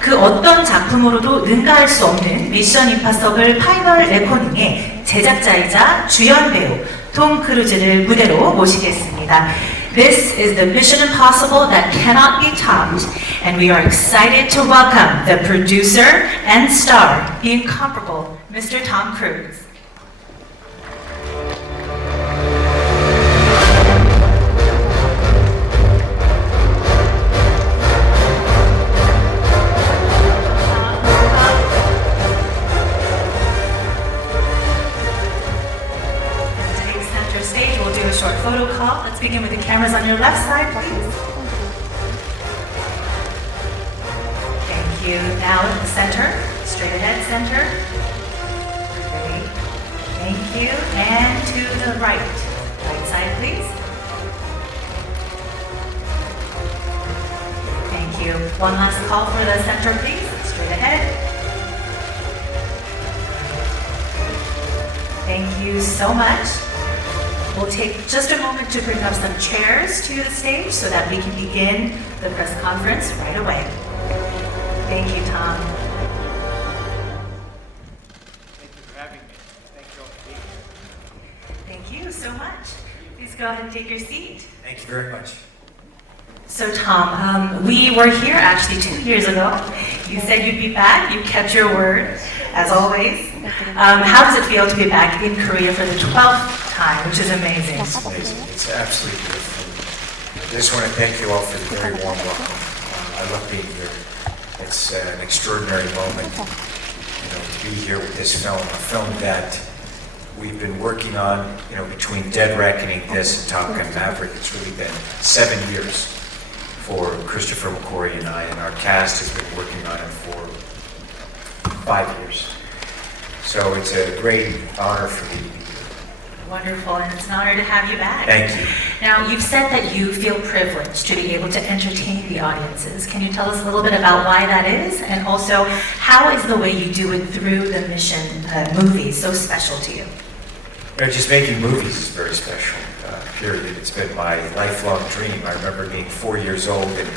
그 어떤 작품으로도 능가할 수 없는 미션 임파서블 파이널 레코닝의 제작자이자 주연 배우 톰 크루즈를 무대로 모시겠습니다. This is the mission impossible that cannot be topped, and we are excited to welcome the producer and star, the incomparable Mr. Tom Cruise. Short photo call. Let's begin with the cameras on your left side, please. Thank you. Now in the center, straight ahead center. Ready? Thank you. And to the right. Right side, please. Thank you. One last call for the center, please. Straight ahead. Thank you so much. We'll take just a moment to bring up some chairs to the stage so that we can begin the press conference right away. Thank you, Tom. Thank you for having me. Thank you all for being here. Thank you so much. Please go ahead and take your seat. Thank you very much. So Tom, we were here actually 2 years ago. You said you'd be back. You kept your word, as always. How does it feel to be back in Korea for the 12th time, which is amazing? It's amazing. It's absolutely beautiful. I just want to thank you all for the very warm welcome. I love being here. It's an extraordinary moment, to be here with this film, a film that we've been working on, between Dead Reckoning, this, and Top Gun Maverick. It's really been 7 years for Christopher McQuarrie and I, and our cast has been working on it for 5 years. So it's a great honor for me to be here. Wonderful, and it's an honor to have you back. Thank you. Now, you've said that you feel privileged to be able to entertain the audiences. Can you tell us a little bit about why that is? And also, how is the way you do it through the Mission movies so special to you? Just making movies is very special, period. It's been my lifelong dream. I remember being 4 years old and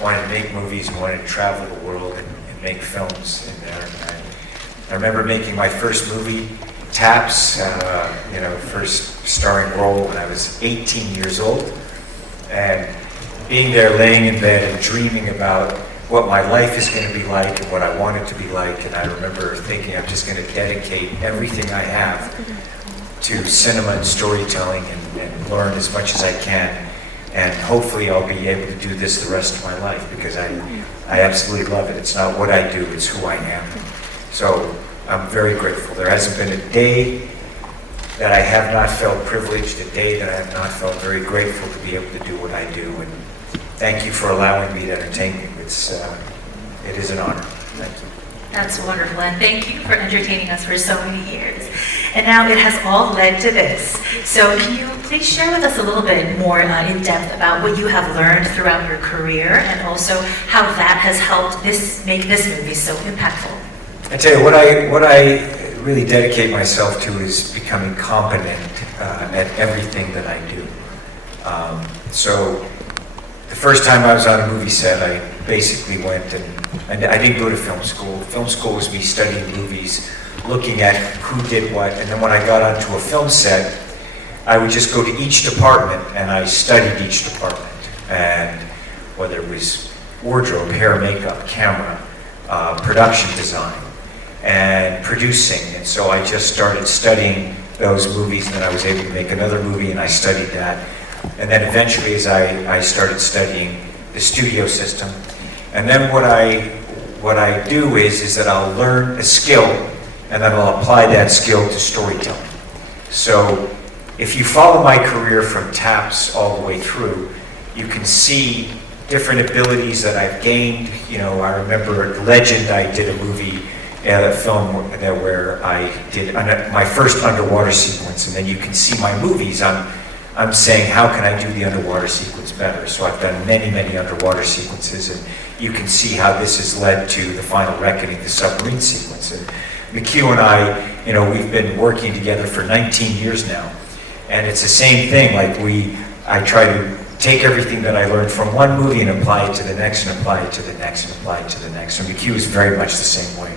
wanting to make movies and wanting to travel the world and make films in there. And I remember making my first movie, Taps, first starring role when I was 18 years old. And being there laying in bed and dreaming about what my life is going to be like and what I want it to be like. And I remember thinking I'm just going to dedicate everything I have to cinema and storytelling and learn as much as I can. And hopefully I'll be able to do this the rest of my life because I absolutely love it. It's not what I do, it's who I am. So I'm very grateful. There hasn't been a day that I have not felt privileged, a day that I have not felt very grateful to be able to do what I do. And thank you for allowing me to entertain you. It is an honor. Thank you. That's wonderful, and thank you for entertaining us for so many years. And now it has all led to this. So can you please share with us a little bit more in depth about what you have learned throughout your career and also how that has helped make this movie so impactful? I tell you, what I really dedicate myself to is becoming competent at everything that I do. So the first time I was on a movie set, I basically went and I didn't go to film school. Film school was me studying movies, looking at who did what, and then when I got onto a film set, I would just go to each department and I studied each department. And whether it was wardrobe, hair, makeup, camera, production design, and producing. And so I just started studying those movies, and then I was able to make another movie and I studied that. And then eventually as I started studying the studio system. And then what I do is that I'll learn a skill and then I'll apply that skill to storytelling. So if you follow my career from Taps all the way through, you can see different abilities that I've gained. I remember Legend, I did a movie, a film where I did my first underwater sequence, and then you can see my movies. I'm saying, how can I do the underwater sequence better? So I've done many, many underwater sequences, and you can see how this has led to the final reckoning, the submarine sequence. And McHugh and I, we've been working together for 19 years now, and it's the same thing. I try to take everything that I learned from one movie and apply it to the next and apply it to the next and apply it to the next. And McHugh is very much the same way.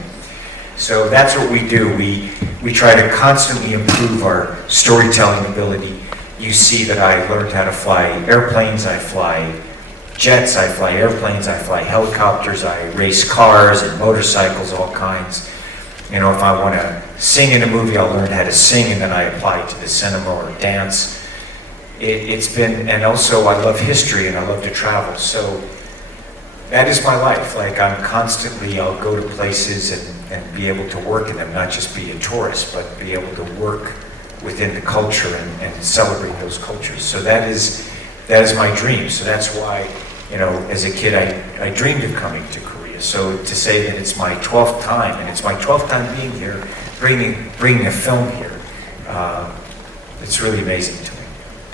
So that's what we do. We try to constantly improve our storytelling ability. You see that I learned how to fly airplanes, I fly jets, I fly airplanes, I fly helicopters, I race cars and motorcycles, all kinds. You know, if I want to sing in a movie, I'll learn how to sing and then I apply it to the cinema or dance. It's been, and also I love history and I love to travel. So that is my life. Like I'm constantly, I'll go to places and be able to work in them, not just be a tourist, but be able to work within the culture and celebrate those cultures. So that is my dream. So that's why, you know, as a kid, I dreamed of coming to Korea. So to say that it's my 12th time, and it's my 12th time being here, bringing a film here, it's really amazing to me.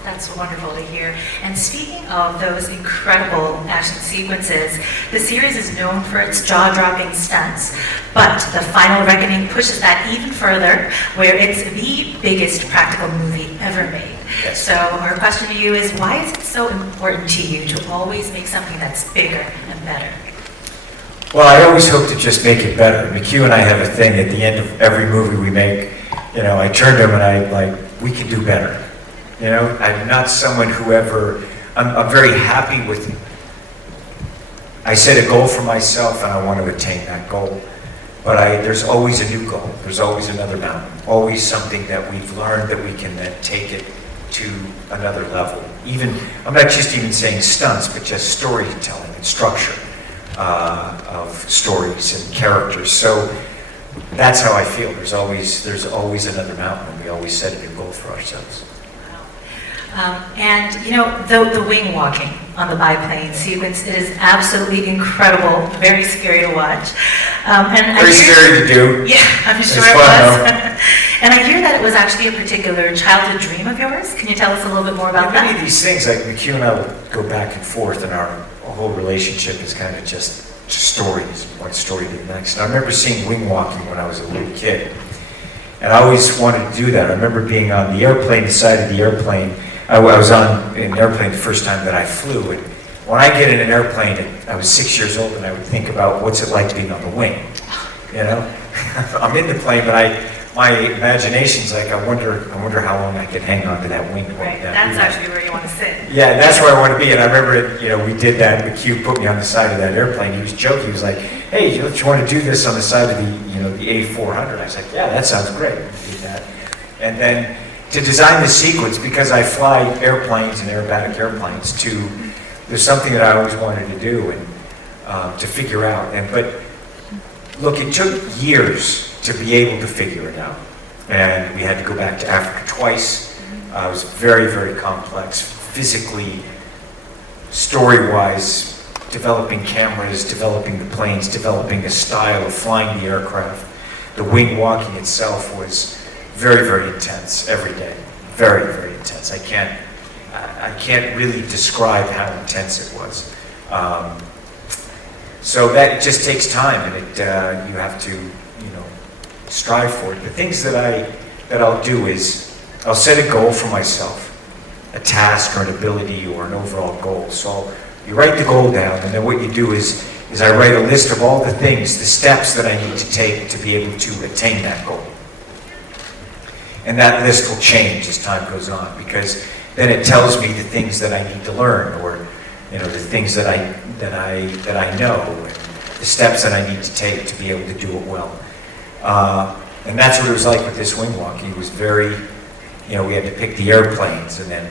That's wonderful to hear. And speaking of those incredible action sequences, the series is known for its jaw-dropping stunts, but The Final Reckoning pushes that even further, where it's the biggest practical movie ever made. Yes. So our question to you is, why is it so important to you to always make something that's bigger and better? Well, I always hope to just make it better. McHugh and I have a thing at the end of every movie we make. You know, I turn to him and I like, we can do better. You know, I'm not someone who ever, I'm very happy with, I set a goal for myself and I want to attain that goal. But there's always a new goal. There's always another mountain. Always something that we've learned that we can then take it to another level. Even, I'm not just even saying stunts, but just storytelling and structure of stories and characters. So that's how I feel. There's always another mountain, and we always set a new goal for ourselves. And you know, the wing walking on the biplane sequence is absolutely incredible, very scary to watch. And very scary to do. Yeah, I'm sure it was. And I hear that it was actually a particular childhood dream of yours. Can you tell us a little bit more about that? Many of these things, like McHugh and I will go back and forth, and our whole relationship is kind of just stories, one story to the next. And I remember seeing wing walking when I was a little kid, and I always wanted to do that. I remember being on the airplane, the side of the airplane. I was on an airplane the first time that I flew, and when I get in an airplane, I was 6 years old, and I would think about what's it like being on the wing. You know, I'm in the plane, but my imagination's like, I wonder how long I can hang on to that wing. Right, that's actually where you want to sit. Yeah, that's where I want to be. And I remember, you know, we did that. McHugh put me on the side of that airplane. He was joking. He was like, "Hey, don't you want to do this on the side of the A400?" I was like, "Yeah, that sounds great." We did that, and then to design the sequence, because I fly airplanes and aerobatic airplanes, there's something that I always wanted to do and to figure out. But look, it took years to be able to figure it out. And we had to go back to Africa twice. It was very, very complex, physically, story-wise, developing cameras, developing the planes, developing a style of flying the aircraft. The wing walking itself was very, very intense every day. Very, very intense. I can't really describe how intense it was. So that just takes time, and you have to, strive for it. The things that I'll do is I'll set a goal for myself, a task or an ability or an overall goal. So you write the goal down, and then what you do is I write a list of all the things, the steps that I need to take to be able to attain that goal. And that list will change as time goes on, because then it tells me the things that I need to learn, or the things that I know, and the steps that I need to take to be able to do it well. And that's what it was like with this wing walk. He was very, we had to pick the airplanes, and then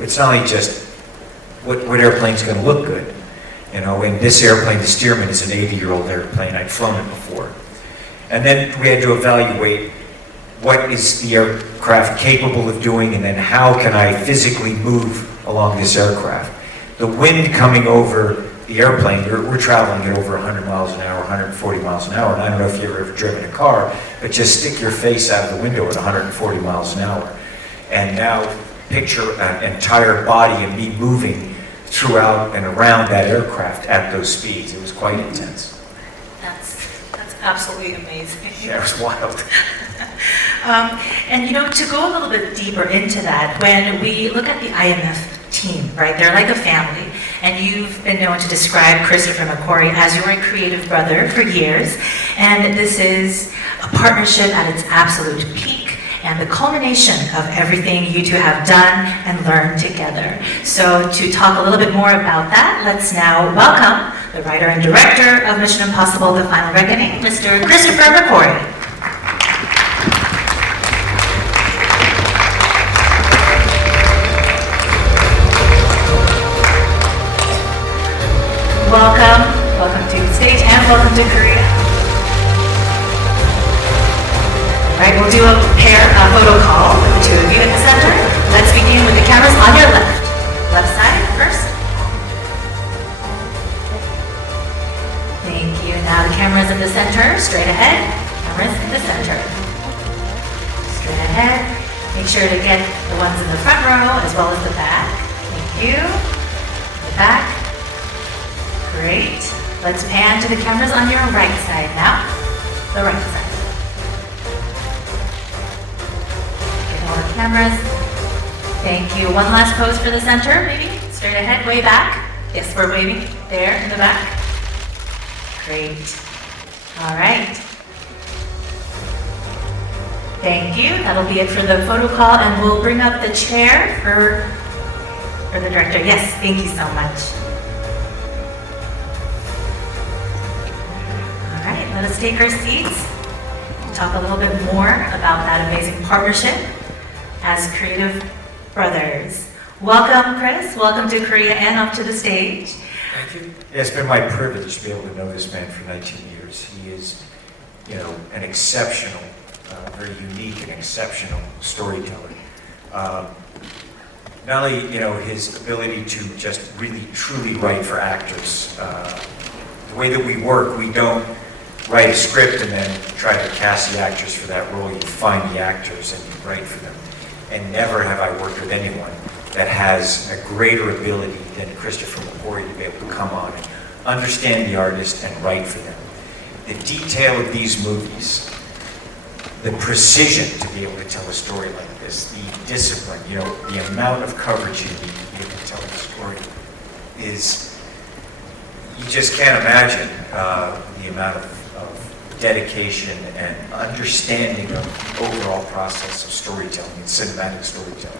it's not only just what airplane's going to look good. In this airplane, the Stearman is an 80-year-old airplane. I'd flown it before. And then we had to evaluate what is the aircraft capable of doing, and then how can I physically move along this aircraft. The wind coming over the airplane, we're traveling at over 100 miles an hour, 140 miles an hour, and I don't know if you've ever driven a car, but just stick your face out of the window at 140 miles an hour. And now picture an entire body and me moving throughout and around that aircraft at those speeds. It was quite intense. That's absolutely amazing. Yeah, it was wild. And to go a little bit deeper into that, when we look at the IMF team, right? They're like a family. And you've been known to describe Christopher McQuarrie as your creative brother for years. And this is a partnership at its absolute peak and the culmination of everything you two have done and learned together. So to talk a little bit more about that, let's now welcome the writer and director of Mission Impossible: The Final Reckoning, Mr. Christopher McQuarrie. Welcome to the stage and welcome to Korea. Right, we'll do a photo call with the two of you at the center. Let's begin with the cameras on your left side first. Thank you. Now the cameras in the center, straight ahead. Cameras in the center. Straight ahead. Make sure to get the ones in the front row as well as the back. Thank you. The back. Great. Let's pan to the cameras on your right side now. The right side. Get more cameras. Thank you. One last pose for the center, maybe. Straight ahead, way back. Yes, we're waving. There in the back. Great. All right. Thank you. That'll be it for the photo call, and we'll bring up the chair for the director. Yes, thank you so much. Let us take our seats, talk a little bit more about that amazing partnership as creative brothers. Welcome, Chris. Welcome to Korea and up to the stage. Thank you. It's been my privilege to be able to know this man for 19 years. He is, an exceptional, very unique and exceptional storyteller. Not only, his ability to just really, truly write for actors. The way that we work, we don't write a script and then try to cast the actors for that role. You find the actors and you write for them. And never have I worked with anyone that has a greater ability than Christopher McQuarrie to be able to come on and understand the artist and write for them. The detail of these movies, the precision to be able to tell a story like this, the discipline, the amount of coverage you need to be able to tell a story is, you just can't imagine the amount of dedication and understanding of the overall process of storytelling and cinematic storytelling.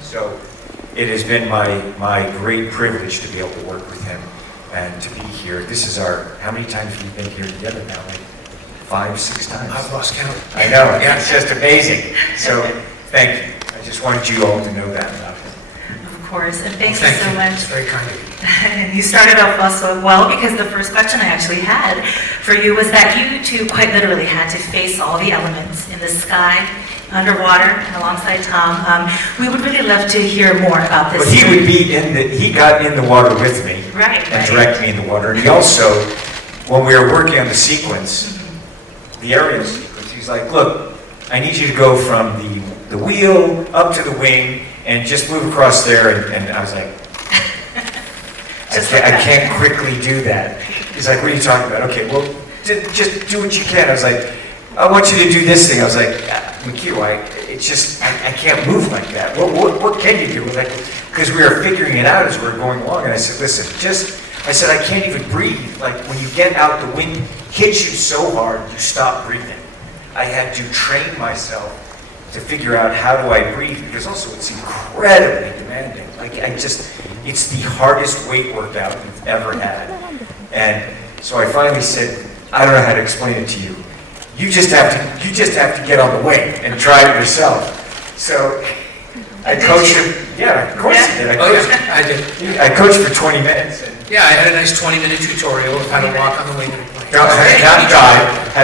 So it has been my great privilege to be able to work with him and to be here. This is how many times we've been here together now? Like 5, 6 times? I've lost count. I know, it's just amazing. So thank you. I just wanted you all to know that about him. Of course, and thank you so much. It's very kind of you. And you started off also well, because the first question I actually had for you was that you two quite literally had to face all the elements in the sky, underwater, and alongside Tom. We would really love to hear more about this. But he would be he got in the water with me. Right. And direct me in the water. And he also, when we were working on the sequence, the aerial sequence, he's like, look, I need you to go from the wheel up to the wing and just move across there. And I was like, I can't quickly do that. He's like, what are you talking about? Okay, well, just do what you can. I was like, I want you to do this thing. I was like, McHugh, I can't move like that. What can you do? Because we were figuring it out as we were going along. And I said, listen, I said, I can't even breathe. Like when you get out, the wind hits you so hard, you stop breathing. I had to train myself to figure out how do I breathe, because also it's incredibly demanding. It's the hardest weight workout you've ever had. And so I finally said, I don't know how to explain it to you. You just have to get on the wing and try it yourself. So I coached him. Yeah, of course I did. I did. I coached for 20 minutes. Yeah, I had a nice 20-minute tutorial of how to walk on the wing of a plane. How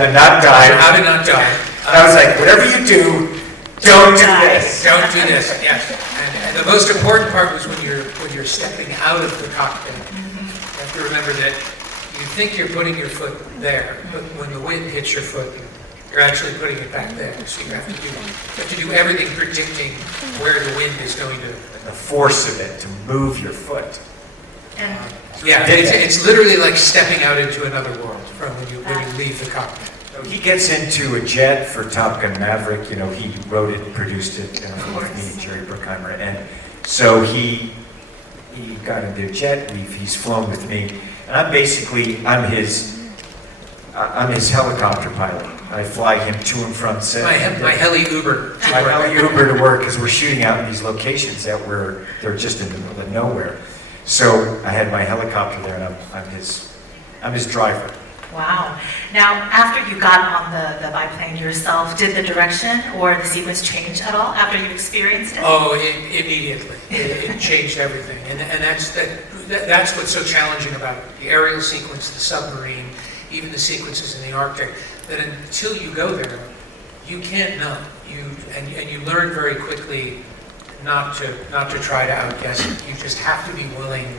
to not dive. How to not dive. And I was like, whatever you do, don't do this. Don't do this. Yes. And the most important part was when you're stepping out of the cockpit. You have to remember that you think you're putting your foot there, but when the wind hits your foot, you're actually putting it back there. So you have to do everything predicting where the wind is going to. The force of it to move your foot. Yeah, it's literally like stepping out into another world from when you leave the cockpit. So he gets into a jet for Top Gun Maverick. He wrote it, produced it with me, Jerry Bruckheimer, and so he he got into a jet. He's flown with me, and I'm his helicopter pilot. I fly him to and from set. My heli Uber. My heli Uber to work because we're shooting out in these locations they're just in the middle of nowhere. So I had my helicopter there, and I'm his driver. Wow. Now, after you got on the biplane yourself, did the direction or the sequence change at all after you experienced it? Oh, immediately. It changed everything. And that's what's so challenging about it. The aerial sequence, the submarine, even the sequences in the Arctic, that until you go there, you can't know. And you learn very quickly not to try to outguess it. You just have to be willing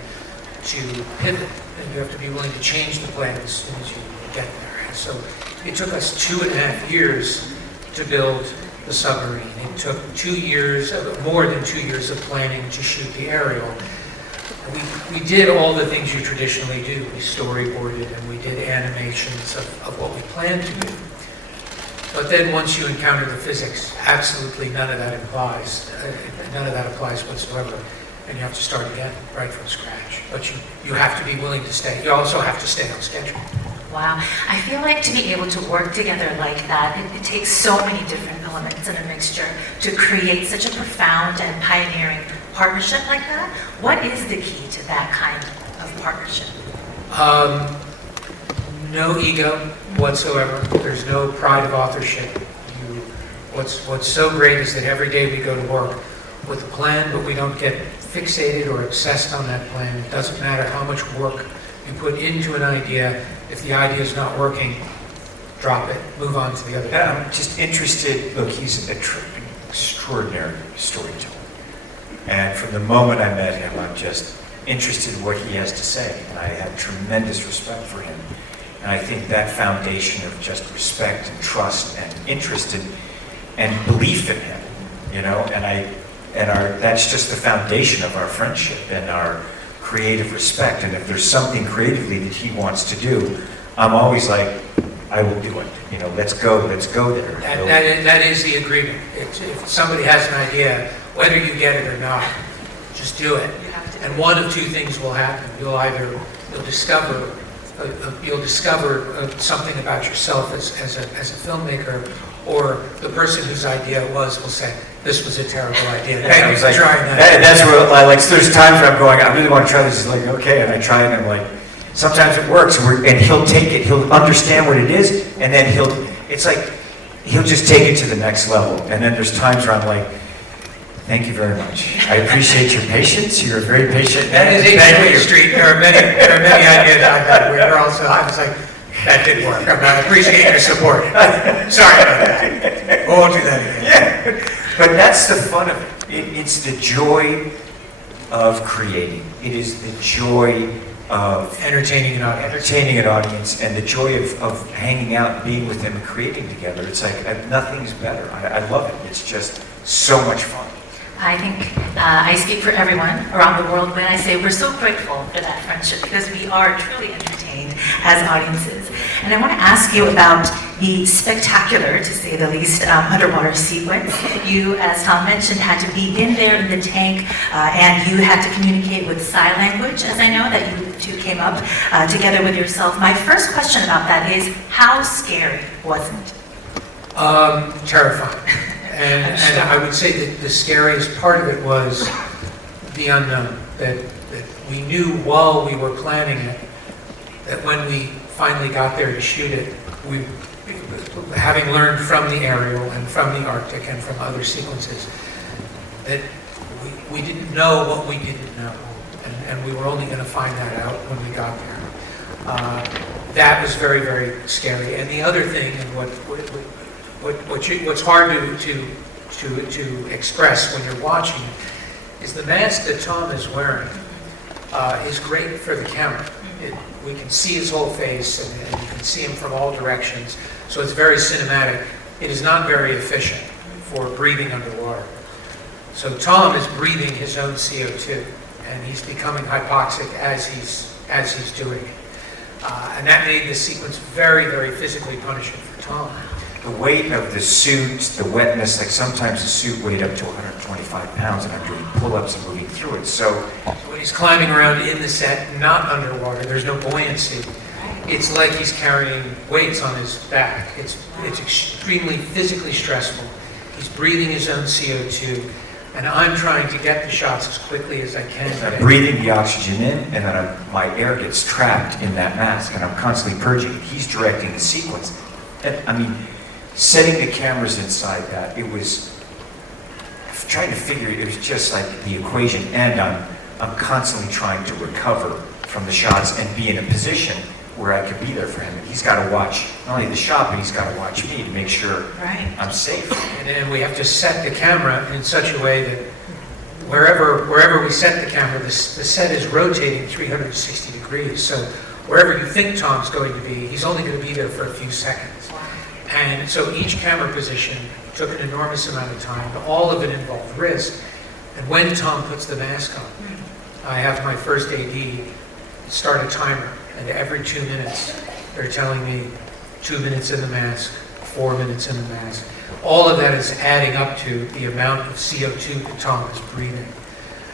to pivot, and you have to be willing to change the plan as soon as you get there. And so it took us 2.5 years to build the submarine. It took 2 years, more than 2 years of planning to shoot the aerial. We did all the things you traditionally do. We storyboarded and we did animations of what we planned to do. But then once you encounter the physics, absolutely none of that applies. None of that applies whatsoever. And you have to start again, right from scratch. But you have to be willing to stay. You also have to stay on schedule. Wow. I feel like to be able to work together like that, it takes so many different elements in a mixture to create such a profound and pioneering partnership like that. What is the key to that kind of partnership? No ego whatsoever. There's no pride of authorship. What's so great is that every day we go to work with a plan, but we don't get fixated or obsessed on that plan. It doesn't matter how much work you put into an idea. If the idea is not working, drop it, move on to the other thing. I'm just interested. Look, he's an extraordinary storyteller. And from the moment I met him, I'm just interested in what he has to say. And I have tremendous respect for him. And I think that foundation of just respect and trust and interest and belief in him, you know, that's just the foundation of our friendship and our creative respect. And if there's something creatively that he wants to do, I'm always like, I will do it. You know, let's go there. That is the agreement. If somebody has an idea, whether you get it or not, just do it. And one of two things will happen. You'll discover something about yourself as a filmmaker, or the person whose idea it was will say, this was a terrible idea. Thank you for trying that. That's what I like. So there's times where I'm going, I really want to try this. He's like, okay, and I try it, and I'm like, sometimes it works, and he'll take it, he'll understand what it is, and then he'll just take it to the next level. And then there's times where I'm like, thank you very much. I appreciate your patience. You're a very patient man. That is 8th Street. There are many ideas I've had where also I was like, that didn't work. I appreciate your support. Sorry about that. We won't do that again. Yeah. But that's the fun of it. It's the joy of creating. It is the joy of entertaining an audience, and the joy of hanging out and being with them and creating together. It's like nothing's better. I love it. It's just so much fun. I think I speak for everyone around the world when I say we're so grateful for that friendship because we are truly entertained as audiences. And I want to ask you about the spectacular, to say the least, underwater sequence. You, as Tom mentioned, had to be in there in the tank and you had to communicate with sign language, as I know that you two came up together with yourself. My first question about that is, how scary was it? Terrifying. And I would say that the scariest part of it was the unknown, that we knew while we were planning it, that when we finally got there to shoot it, having learned from the aerial and from the Arctic and from other sequences, that we didn't know what we didn't know. And we were only going to find that out when we got there. That was very, very scary. And the other thing, and what's hard to express when you're watching it, is the mask that Tom is wearing is great for the camera. We can see his whole face, and you can see him from all directions, so it's very cinematic. It is not very efficient for breathing underwater. So Tom is breathing his own CO2, and he's becoming hypoxic as he's doing it. And that made this sequence very, very physically punishing for Tom. the weight of the suit, the wetness, like sometimes the suit weighed up to 125 pounds and I'm doing pull-ups and moving through it. So when he's climbing around in the set, not underwater, there's no buoyancy. It's like he's carrying weights on his back. It's extremely physically stressful. He's breathing his own CO2, and I'm trying to get the shots as quickly as I can. I'm breathing the oxygen in, and then my air gets trapped in that mask, and I'm constantly purging it. He's directing the sequence. And, I mean, setting the cameras inside that, it was trying to figure it was just like the equation, and I'm constantly trying to recover from the shots and be in a position where I could be there for him. And he's got to watch not only the shot, but he's got to watch me to make sure I'm safe. And then we have to set the camera in such a way that wherever we set the camera, the set is rotating 360 degrees. So wherever you think Tom's going to be, he's only going to be there for a few seconds. And so each camera position took an enormous amount of time. All of it involved risk. And when Tom puts the mask on, I have my first AD start a timer. And every 2 minutes, they're telling me 2 minutes in the mask, 4 minutes in the mask. All of that is adding up to the amount of CO2 that Tom is breathing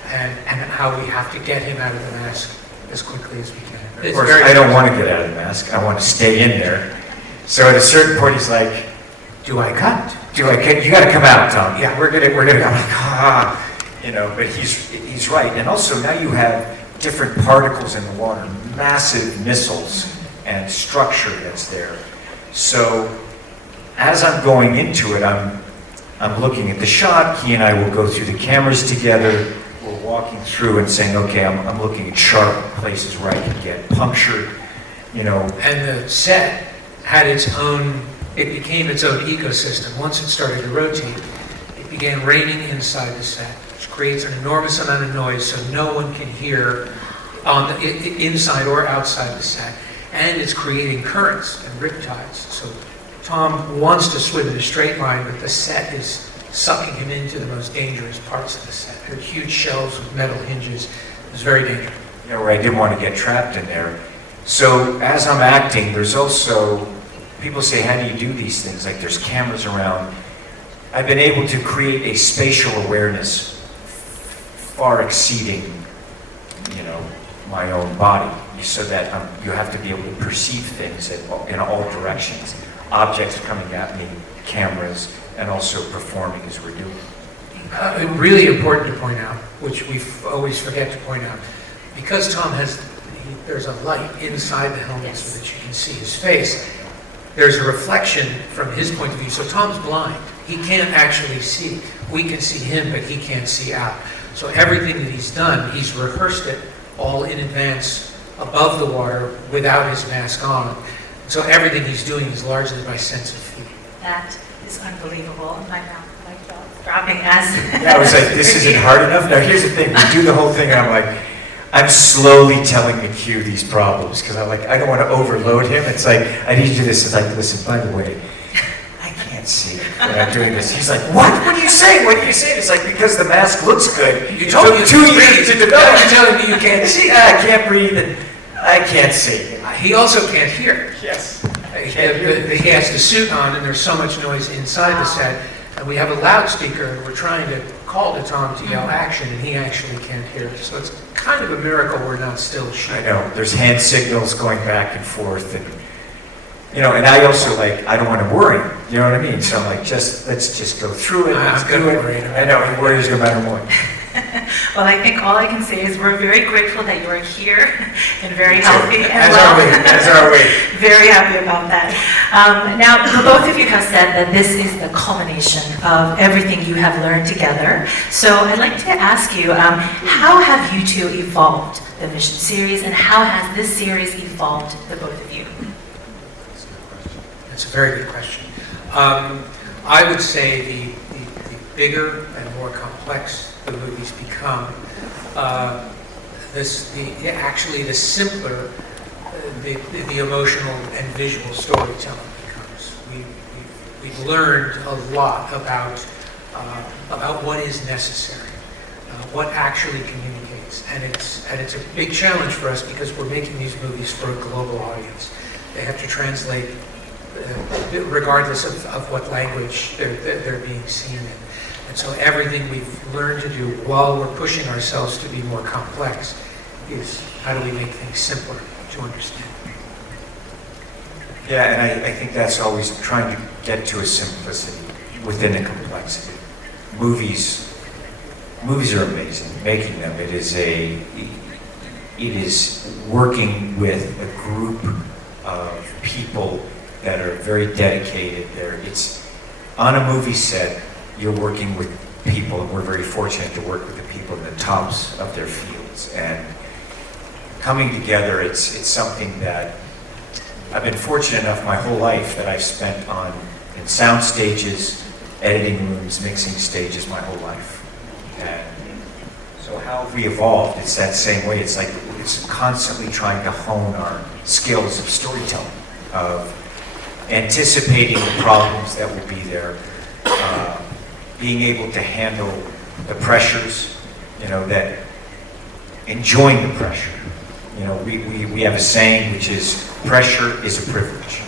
and how we have to get him out of the mask as quickly as we can. Of course, I don't want to get out of the mask. I want to stay in there. So at a certain point, he's like, do I cut? Do I cut? You got to come out, Tom. Yeah, we're gonna go. I'm like, you know, but he's right. And also now you have different particles in the water, massive missiles and structure that's there. So as I'm going into it, I'm looking at the shot. He and I will go through the cameras together. We're walking through and saying, okay, I'm looking at sharp places where I can get punctured, you know. And the set had its own, it became its own ecosystem. Once it started to rotate, it began raining inside the set, which creates an enormous amount of noise so no one can hear on the inside or outside the set. And it's creating currents and riptides. So Tom wants to swim in a straight line, but the set is sucking him into the most dangerous parts of the set. There are huge shelves with metal hinges. It was very dangerous. You know, where I didn't want to get trapped in there. So as I'm acting, there's also, people say, how do you do these things? Like there's cameras around. I've been able to create a spatial awareness far exceeding, you know, my own body, so that you have to be able to perceive things in all directions. Objects coming at me, cameras, and also performing as we're doing. Really important to point out, which we always forget to point out, because Tom there's a light inside the helmet so that you can see his face. There's a reflection from his point of view. So Tom's blind. He can't actually see. We can see him, but he can't see out. So everything that he's done, he's rehearsed it all in advance above the water without his mask on. So everything he's doing is largely by sense of feel. That is unbelievable. My jaw's dropping as... Yeah, I was like, this isn't hard enough. Now here's the thing, we do the whole thing and I'm like, I'm slowly telling McHugh these problems because I'm like, I don't want to overload him. It's like, I need to do this. It's like, listen, by the way, I can't see when I'm doing this. He's like, what? What are you saying? What are you saying? It's like, because the mask looks good. You told me 2 years to develop. You're telling me you can't see. I can't breathe and I can't see. He also can't hear. Yes. He has the suit on and there's so much noise inside the set. And we have a loudspeaker and we're trying to call to Tom to yell action and he actually can't hear it. So it's kind of a miracle we're not still shooting. I know, there's hand signals going back and forth and, you know, and I also like, I don't want to worry, you know what I mean? So I'm like, let's just go through it, let's do it. I know, he worries no matter what. Well, I think all I can say is we're very grateful that you are here and very healthy and as well. As are we. Very happy about that. Now, both of you have said that this is the culmination of everything you have learned together. So I'd like to ask you, how have you two evolved the Mission series and how has this series evolved the both of you? That's a very good question. I would say the bigger and more complex the movies become, actually the simpler the emotional and visual storytelling becomes. We've learned a lot about what is necessary, what actually communicates, and it's a big challenge for us because we're making these movies for a global audience. They have to translate regardless of what language they're being seen in. And so everything we've learned to do while we're pushing ourselves to be more complex is how do we make things simpler to understand. Yeah, and I think that's always trying to get to a simplicity within a complexity. Movies are amazing. Making them, it is working with a group of people that are very dedicated. It's on a movie set. You're working with people, and we're very fortunate to work with the people in the tops of their fields. And coming together, it's something that I've been fortunate enough my whole life that I've spent in sound stages, editing rooms, mixing stages my whole life. And so how have we evolved? It's that same way. It's like it's constantly trying to hone our skills of storytelling, of anticipating the problems that will be there, being able to handle the pressures, that enjoying the pressure. We have a saying which is pressure is a privilege.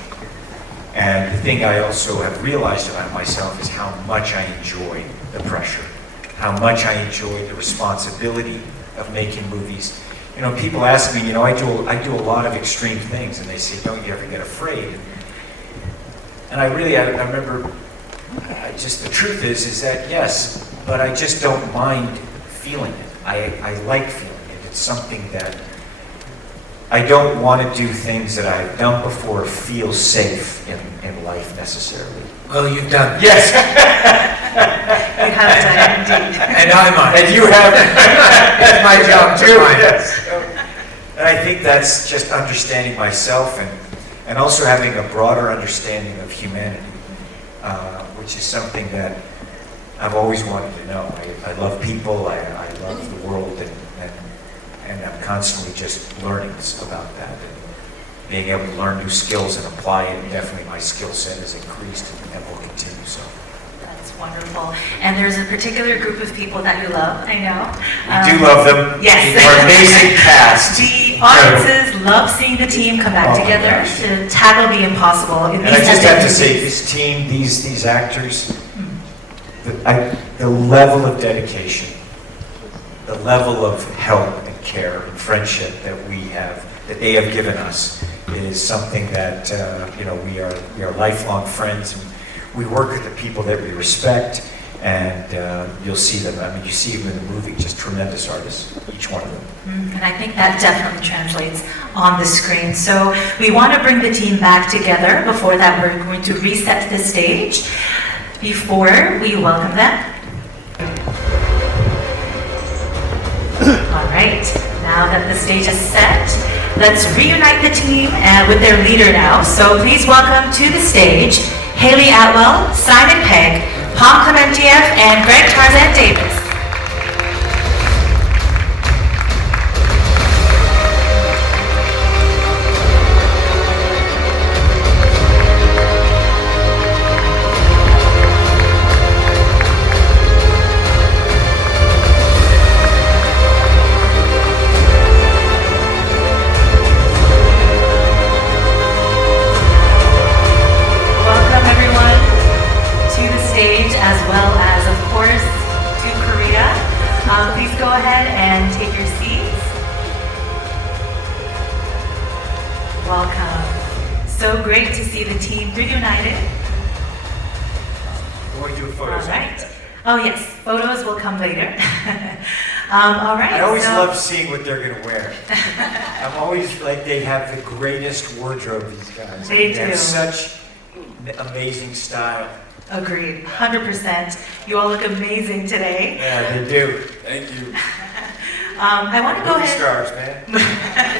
And the thing I also have realized about myself is how much I enjoy the pressure, how much I enjoy the responsibility of making movies. People ask me, I do a lot of extreme things, and they say, don't you ever get afraid? And I remember, the truth is that yes, but I just don't mind feeling it. I like feeling it. It's something that I don't want to do things that I've done before feel safe in life necessarily. Well, you've done. Yes. You have done indeed. And I might. And you have. That's my job too. Yes. And I think that's just understanding myself and also having a broader understanding of humanity, which is something that I've always wanted to know. I love people, I love the world, and I'm constantly just learning about that. And being able to learn new skills and apply it, definitely my skill set has increased and will continue so. That's wonderful. And there's a particular group of people that you love, I know. We do love them. Yes. Our amazing cast. The audiences love seeing the team come back together to tackle the impossible. And I just have to say, this team, these actors, the level of dedication, the level of help and care and friendship that they have given us is something that we are lifelong friends. And we work with the people that we respect, and you'll see them. I mean, you see them in the movie, just tremendous artists, each one of them. And I think that definitely translates on the screen. So we want to bring the team back together. Before that, we're going to reset the stage before we welcome them. All right, now that the stage is set, let's reunite the team with their leader now. So please welcome to the stage Haley Atwell, Simon Pegg, Clementieff, and Greg Tarzan Davis. Welcome. So great to see the team reunited. We're going to do photos. All right. Oh yes, photos will come later. All right. I always love seeing what they're going to wear. I'm always like, they have the greatest wardrobe, these guys. They do. Have such amazing style. Agreed, 100%. You all look amazing today. Yeah, they do. Thank you. I want to go ahead. Stars, man.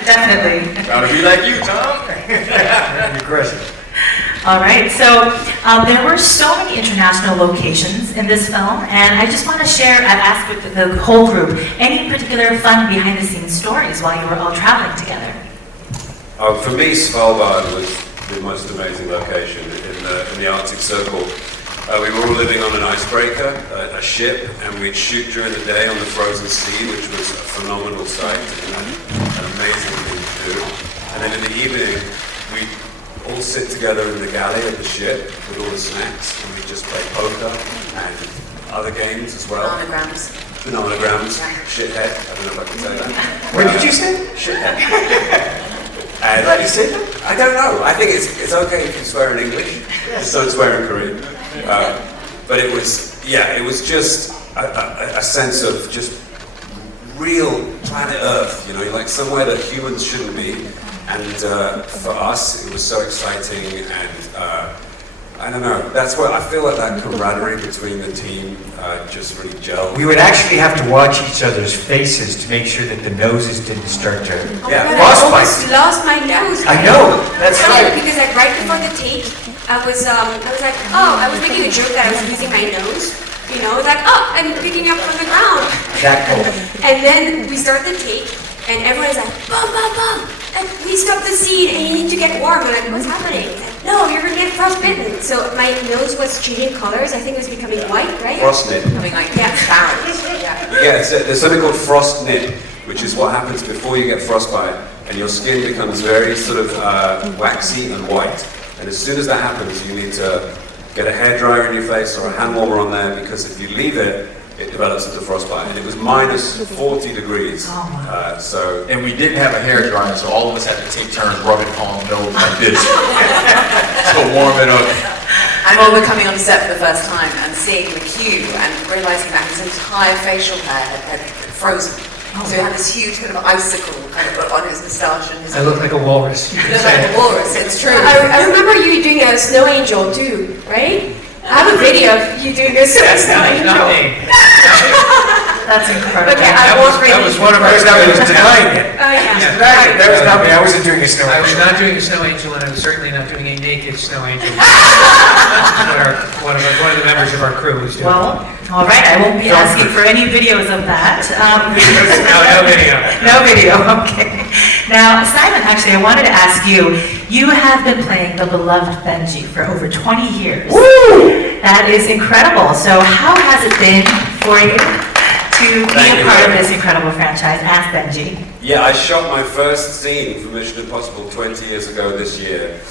Definitely. Gotta be like you, Tom. You're crazy. All right, so there were so many international locations in this film, and I just want to ask with the whole group, any particular fun behind-the-scenes stories while you were all traveling together? For me, Svalbard was the most amazing location in the Arctic Circle. We were all living on an icebreaker, a ship, and we'd shoot during the day on the frozen sea, which was a phenomenal sight and an amazing thing to do. And then in the evening, we'd all all sit together in the galley of the ship with all the snacks, and we just play poker and other games as well. Bananagrams, shithead. I don't know if I can say that. What did you say? Shithead. And you say that? I don't know. I think it's okay if you swear in English. Just don't swear in Korean. But it was just a sense of just real planet Earth. You know, like somewhere that humans shouldn't be. And for us, it was so exciting, and I don't know, that's where I feel like that camaraderie between the team just really gelled. We would actually have to watch each other's faces to make sure that the noses didn't start to Yeah. I frostbite. almost lost my nose. I know, that's Funny, right. because like right before the take, I was like, oh, I was making a joke that I was using my nose. You know, like, oh, I'm picking up from the ground. That cold. And then we start the take, and everyone's like, bum, bum, bum. And we stop the scene, and you need to get warm. We're like, what's happening? Like, no, you're gonna get frostbitten. So my nose was changing colors. I think it was becoming white, right? Frostnip. Something like transparent. Yeah, there's something called frostnip, which is what happens before you get frostbite, and your skin becomes very sort of waxy and white. And as soon as that happens, you need to get a hairdryer in your face or a hand warmer on there, because if you leave it, it develops into frostbite. And it was minus 40 degrees. So And we didn't have a hairdryer, so all of us had to take turns rubbing on nose like this to warm it up. And while we're coming on set for the first time and seeing the cue and realising that his entire facial hair had frozen. So he had this huge kind of icicle kind of on his moustache and his... I look like a walrus. He looked like a walrus, it's true. I remember you doing a snow angel too, right? I have a video of you doing a snow angel. Not me. That's incredible. Okay, That was one of our... That was denying it. Oh yeah. Yeah. That was not me, I wasn't doing a snow. I was not doing a snow angel, and I was certainly not doing a naked snow angel. That's what one of the members of our crew was doing. Well, all right, I won't be asking for any videos of that. No video. No video, okay. Now, Simon, actually, I wanted to ask you, you have been playing the beloved Benji for over 20 years. Woo! That is incredible. So how has it been for you to be Thank a you. part of this incredible franchise as Benji? yeah, I shot my first scene for Mission Impossible 20 years ago this year.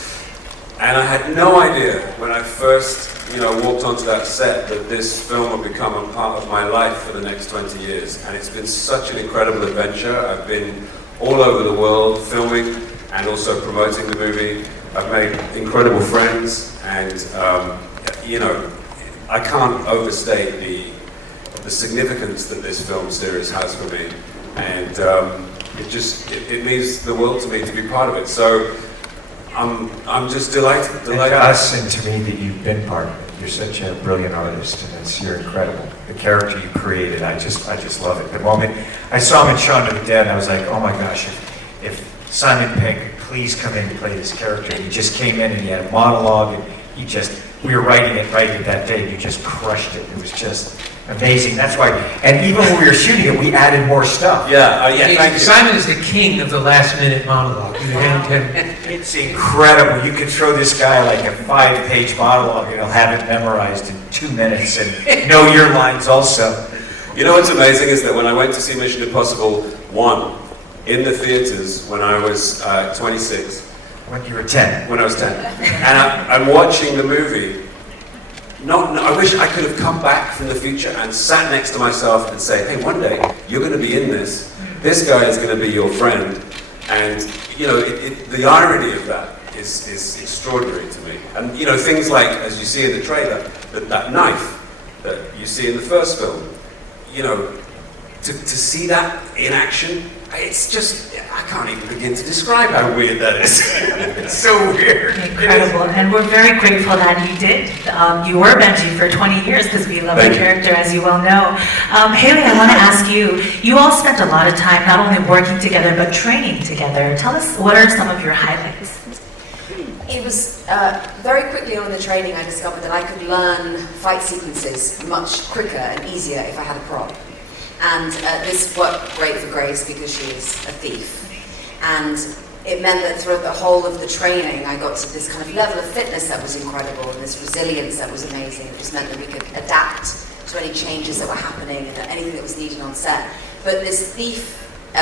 And I had no idea when I first, walked onto that set that this film would become a part of my life for the next 20 years. And it's been such an incredible adventure. I've been all over the world filming and also promoting the movie. I've made incredible friends, and I can't overstate the significance that this film series has for me. And it means the world to me to be part of it. So I'm just delighted. And to us and to me that you've been part of it. You're such a brilliant artist, and you're incredible. The character you created, I just love it. The moment I saw him in Shaun of the Dead, I was like, oh my gosh, if Simon Pegg could please come in and play this character. He just came in and he had a monologue, and we were writing it right that day, and you just crushed it. It was just amazing. That's why, and even when we were shooting it, we added more stuff. Yeah, thank you. Simon is the king of the last-minute monologue. It's incredible. You could throw this guy like a 5-page monologue and he'll have it memorized in 2 minutes and know your lines also. You know what's amazing is that when I went to see Mission Impossible 1 in the theaters when I was 26. When you were 10. When I was 10. And I'm watching the movie. I wish I could have come back from the future and sat next to myself and say, hey, one day you're going to be in this. This guy is going to be your friend. And, the irony of that is extraordinary to me. And, things like, as you see in the trailer, that knife that you see in the first film, to see that in action, it's just, I can't even begin to describe how weird that is. It's so weird. Incredible, and we're very grateful that you did. You were Benji for 20 years because we love the character, as you well know. Haley, I want to ask you, you all spent a lot of time not only working together, but training together. Tell us, what are some of your highlights? It was very quickly on the training I discovered that I could learn fight sequences much quicker and easier if I had a prop. And this worked great for Grace because she is a thief. And it meant that throughout the whole of the training I got to this kind of level of fitness that was incredible and this resilience that was amazing. It just meant that we could adapt to any changes that were happening and anything that was needed on set. But this thief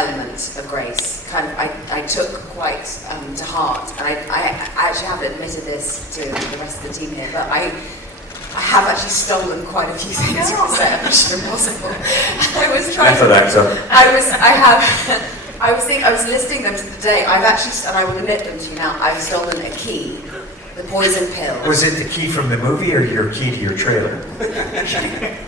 element of Grace kind of I took quite to heart, and I actually haven't admitted this to the rest of the team here, but I have actually stolen quite a few things from the set of Mission Impossible. I was trying. Method actor. I was listing them to the day. I've actually, and I will admit them to you now. I've stolen a key, the poison pill. Was it the key from the movie or your key to your trailer?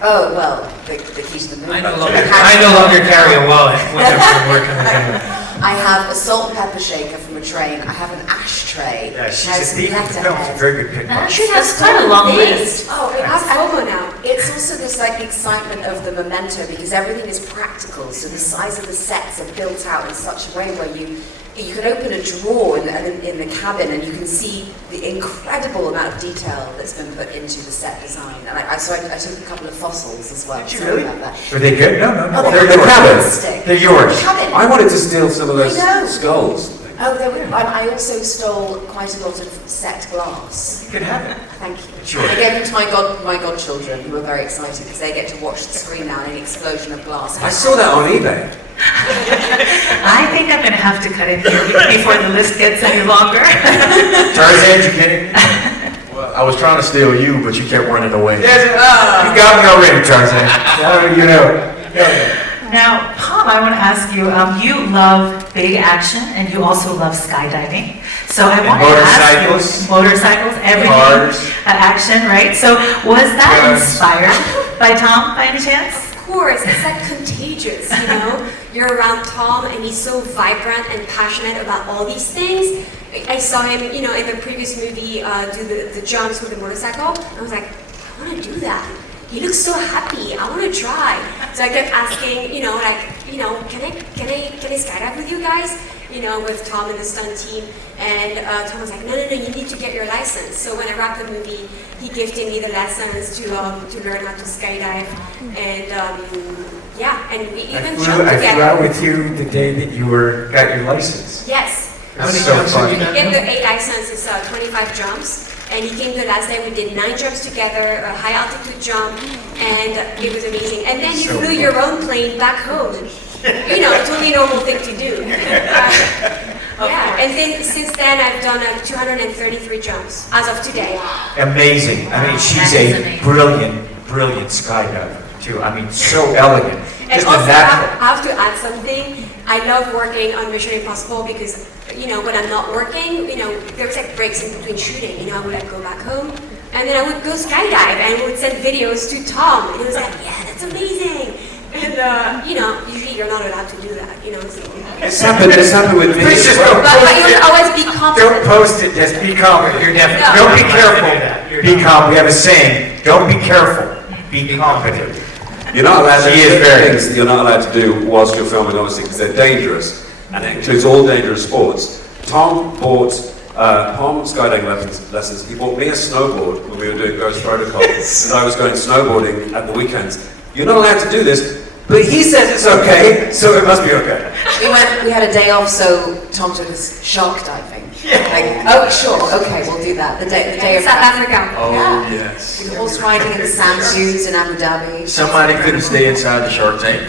Oh well, the key to the movie. I no longer carry a wallet when I'm working on the camera. I have a salt and pepper shaker from a train. I have an ashtray. Yeah, she's Has a thief in the film. She's a very good pickpocket. That's quite a long list. Oh, it has FOMO now. It's also this like excitement of the memento because everything is practical. So the size of the sets are built out in such a way where you can open a drawer in the cabin and you can see the incredible amount of detail that's been put into the set design. And so I took a couple of fossils as well. Did you Sorry really? about that. Were they good? No. Oh, They're they're yours. fantastic. They're yours. Cabin. I wanted to steal some of those I know. skulls. Oh, I also stole quite a lot of set glass. You can have it. Thank you. Sure. I gave them to my godchildren, who were very excited because they get to watch the screen now in an explosion of glass. I saw that on eBay. I think I'm going to have to cut it here before the list gets any longer. Tarzan, you kidding? Well, I was trying to steal you, but you kept running away. You got me already, Tarzan. You know. Now, Tom, I want to ask you, you love big action and you also love skydiving. So I want to ask you, motorcycles, everything, Cars. Action, right? So was that inspired by Tom by any chance? Of course, it's like contagious, you know? You're around Tom and he's so vibrant and passionate about all these things. I saw him, you know, in the previous movie do the jumps with the motorcycle. I was like, I want to do that. He looks so happy. I want to try. So I kept asking, you know, like, you know, can I skydive with you guys? You know, with Tom and the stunt team. And Tom was like, no, you need to get your license. So when I wrapped the movie, he gifted me the lessons to learn how to skydive. And yeah, and we even jumped I together. flew out with you the day that you got your license. Yes. How many So jumps have you fun. done? Get the A license, it's 25 jumps. And he came the last day, we did 9 jumps together, a high altitude jump, and it was amazing. And then you So flew fun. your own plane back home. You know, totally normal thing to do. Yeah, and then since then I've done 233 jumps as of today. Amazing. I mean, she's That is a amazing. brilliant skydiver, too. I mean, so elegant. And Just a also, natural. I have to add something. I love working on Mission Impossible because, you know, when I'm not working, you know, there's like breaks in between shooting. You know, I would like go back home, and then I would go skydive and would send videos to Tom, and he was like, "Yeah, that's amazing." And you know, usually you're not allowed to do that. You know, so. This happened with me. Please just as well. But you would always be Don't confident. post it, just be confident. You're definitely. No. Don't be careful. Be calm. We have a saying, don't be careful, be confident. You're not allowed to She do is very- things that you're not allowed to do whilst you're filming, obviously, because they're dangerous, and it includes all dangerous sports. Tom bought skydiving lessons. He bought me a snowboard when we were doing Ghost Protocol, because I was going snowboarding at the weekends. You're not allowed to do this, but he says it's okay, so it must be okay. We had a day off, so Tom took us shark diving. Like, oh, sure, okay, we'll do that. The day of South Africa. Oh, Yeah. yes. Horse riding in the sand dunes in Abu Dhabi. Somebody couldn't stay inside the Shark Tank.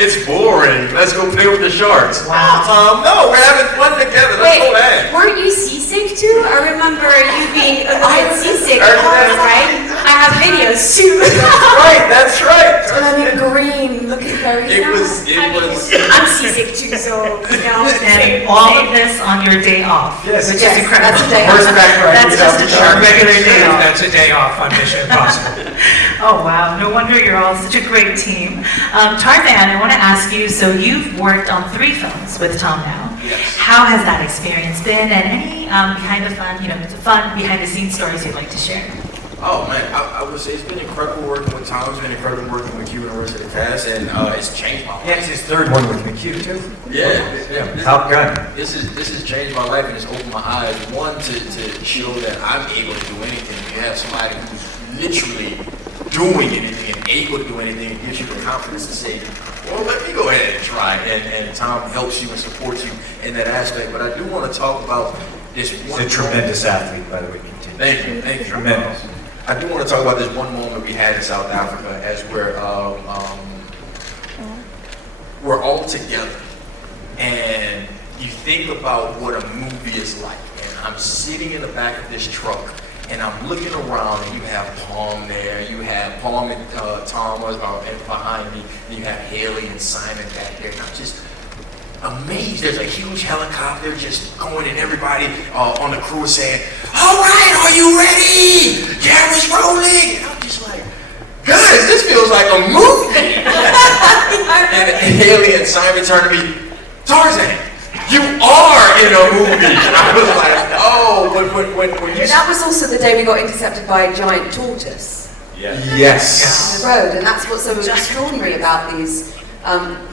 It's boring. Let's go play with the sharks. Wow. Tom, no, we're having fun together. Let's go Wait, ahead. weren't you seasick too? I remember you being a little seasick, right? I have videos too. That's right. Turning green, looking very It sad. was. I'm seasick too, so you know. And all of this on your day off, Yes. which Yes, is incredible. that's a day off. Horseback riding. That's just a regular day off. That's a day off on Mission Impossible. Oh wow, no wonder you're all such a great team. Tarzan, I want to ask you, so you've worked on 3 films with Tom now. Yes. How has that experience been, and any behind the scenes stories you'd like to share? Oh man, I would say it's been incredible working with Tom. It's been incredible working with you and the rest of the cast, and it's changed my life. Yeah, it's his third one with McHugh, too. Yeah. Top Gun. This has changed my life and it's opened my eyes. One, to show that I'm able to do anything. You have somebody who's literally doing anything and able to do anything, it gives you the confidence to say, well, let me go ahead and try. And Tom helps you and supports you in that aspect. But I do want to talk about this He's one. a tremendous athlete, by the way. Continue. Thank you. Tremendous. I do want to talk about this one moment we had in South Africa as we're we're all together, and you think about what a movie is like, and I'm sitting in the back of this truck, and I'm looking around, and you have Palm there, you have Palm and Tom behind me, and you have Haley and Simon back there, and I'm just amazed. There's a huge helicopter just going, and everybody on the crew is saying, "All right, are you ready? Camera's rolling." And I'm just like, guys, this feels like a movie. and Haley and Simon turned to me, "Tarzan, you are in a movie." I was like, oh, when you... That was also the day we got intercepted by a giant tortoise Yeah. Yes. on the road, and that's what's so extraordinary about these.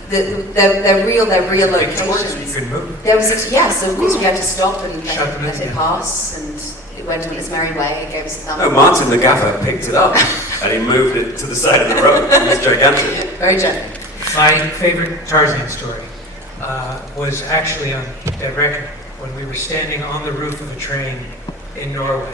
They're real locations. Good move. There was so of course we had to stop and Shut them let in, it yeah. pass, and it went on its merry way. It gave us a thumb. No, Martin the gaffer picked it up and he moved it to the side of the road. It was gigantic. Very gentle. My favorite Tarzan story was actually on that record when we were standing on the roof of a train in Norway.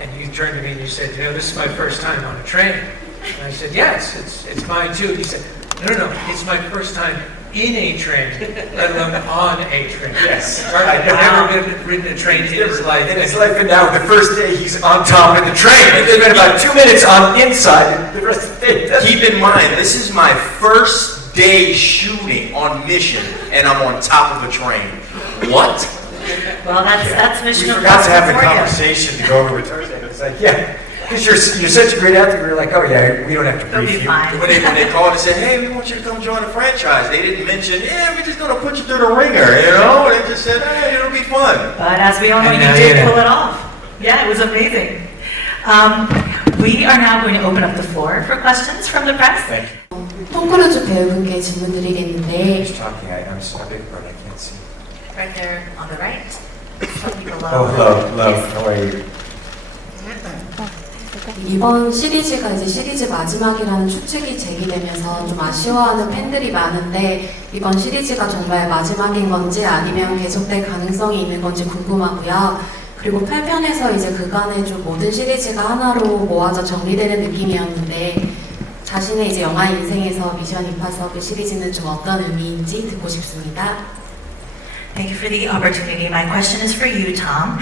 And you turned to me and you said, this is my first time on a train. And I said, yes, it's mine too. And you said, no, it's my first time in a train, let alone on a train. Yes. Tarzan had never ridden a train in his life. In his life, and now the first day he's on top of the train. And then about 2 minutes on inside, and the rest of the day. Keep in mind, this is my first day shooting on mission, and I'm on top of a train. What? Well, that's Mission We forgot to have the Impossible for you. conversation to go over with Tarzan. It's like, yeah, because you're such a great actor. We're like, oh yeah, we don't have to It'll brief be you. fine. When they called and said, "Hey, we want you to come join the franchise," they didn't mention, "Yeah, we're just gonna put you through the ringer," They just said, "Hey, it'll be fun." But as we all know, And you now did you know. pull it off. Yeah, it was amazing. We are now going to open up the floor for questions from the press. Thank you. 톰 크루즈 배우분께 질문 드리겠는데 Who's talking? I'm sorry, but I can't see. Right there on the right. Some people Oh, hello. How are you? 이번 시리즈가 이제 시리즈 마지막이라는 추측이 제기되면서 좀 아쉬워하는 팬들이 많은데 이번 시리즈가 정말 마지막인 건지 아니면 계속될 가능성이 있는 건지 궁금하고요. 그리고 8편에서 이제 그간의 좀 모든 시리즈가 하나로 모아져 정리되는 느낌이었는데 자신의 이제 영화 인생에서 미션 임파서블 시리즈는 좀 어떤 의미인지 듣고 싶습니다. Thank you for the opportunity. My question is for you, Tom.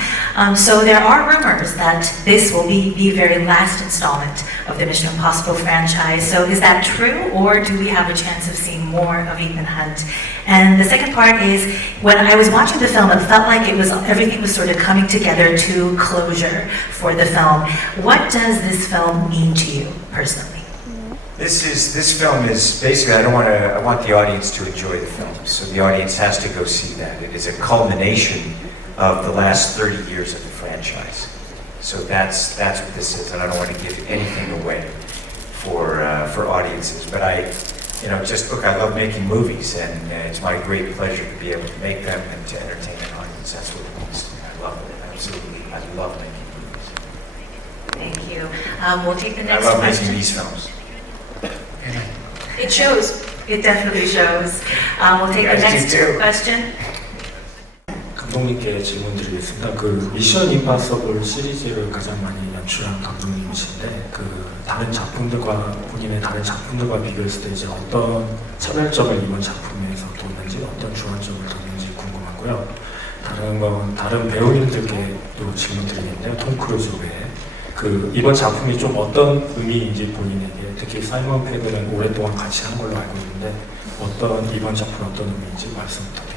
So there are rumors that this will be the very last installment of the Mission Impossible franchise. So is that true, or do we have a chance of seeing more of Ethan Hunt? And the second part is, when I was watching the film, it felt like everything was sort of coming together to closure for the film. What does this film mean to you personally? This film is basically, I want the audience to enjoy the film. So the audience has to go see that. It is a culmination of the last 30 years of the franchise. So that's what this is, and I don't want to give anything away for audiences. But I love making movies, and it's my great pleasure to be able to make them and to entertain an audience. That's what it means to me. I love it, absolutely. I love making movies. Thank you. We'll take the I next love question. making these films. It shows. It definitely shows. We'll take the Yes, next you do. question. 감독님께 질문드리겠습니다. 그 미션 임파서블 시리즈를 가장 많이 연출한 감독님이신데 다른 작품들과 본인의 다른 작품들과 비교했을 때 이제 어떤 차별점을 이번 작품에서 뒀는지 어떤 주안점을 뒀는지 궁금하고요. 다른 배우님들께 또 질문드리겠는데요. 톰 크루즈 외에 이번 작품이 좀 어떤 의미인지 본인에게 특히 사이먼 패드는 오랫동안 같이 한 걸로 알고 있는데 이번 작품 어떤 의미인지 말씀 부탁드립니다.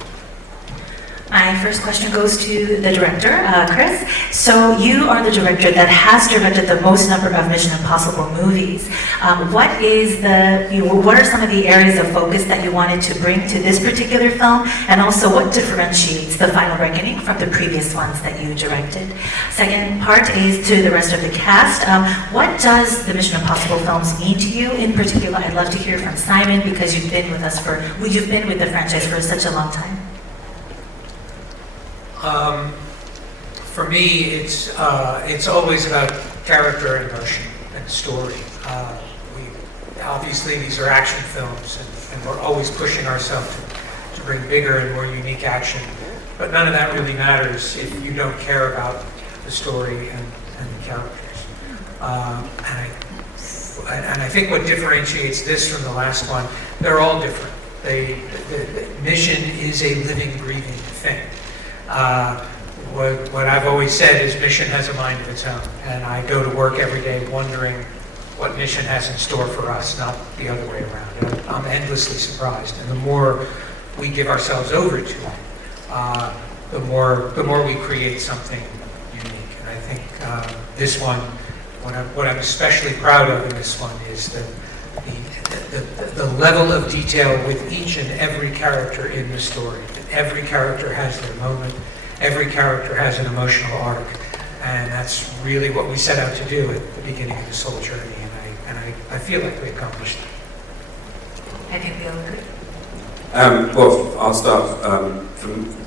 My first question goes to the director, Chris. So you are the director that has directed the most number of Mission Impossible movies. What are some of the areas of focus that you wanted to bring to this particular film, and also what differentiates The Final Reckoning from the previous ones that you directed? Second part is to the rest of the cast. What does the Mission Impossible films mean to you? In particular, I'd love to hear from Simon because you've been with the franchise for such a long time. For me, it's always about character and emotion and story. Obviously, these are action films, and we're always pushing ourselves to bring bigger and more unique action. But none of that really matters if you don't care about the story and the characters. And I think what differentiates this from the last one, they're all different. the mission is a living, breathing thing. What I've always said is mission has a mind of its own, and I go to work every day wondering what mission has in store for us, not the other way around. And I'm endlessly surprised, and the more we give ourselves over to it, the more we create something unique. And I think this one, what I'm especially proud of in this one is the level of detail with each and every character in the story. Every character has their moment. Every character has an emotional arc, and that's really what we set out to do at the beginning of this whole journey. And I feel like we accomplished it. I think we all agree. Well, I'll start.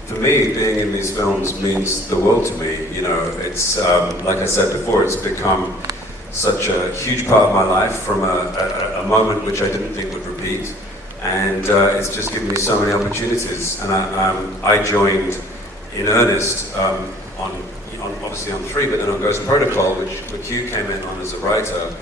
For me, being in these films means the world to me. You know, it's like I said before, it's become such a huge part of my life from a moment which I didn't think would repeat, and it's just given me so many opportunities. And I joined in earnest obviously on 3, but then on Ghost Protocol, which McHugh came in on as a writer.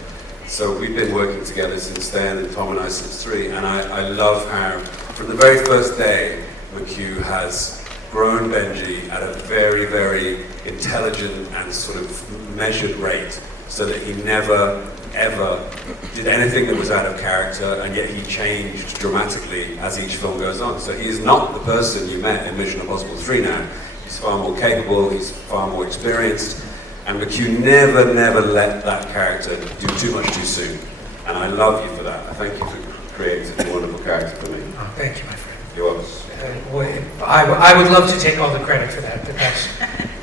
So we've been working together since then, and Tom and I since 3, and I love how from the very first day McHugh has grown Benji at a very, very intelligent and sort of measured rate, so that he never ever did anything that was out of character, and yet he changed dramatically as each film goes on. So he is not the person you met in Mission Impossible 3 now. He's far more capable, he's far more experienced, and McHugh never let that character do too much too soon. And I love you for that. I thank you for creating such a wonderful character for me. Oh, thank you, my friend. You're welcome. I would love to take all the credit for that, but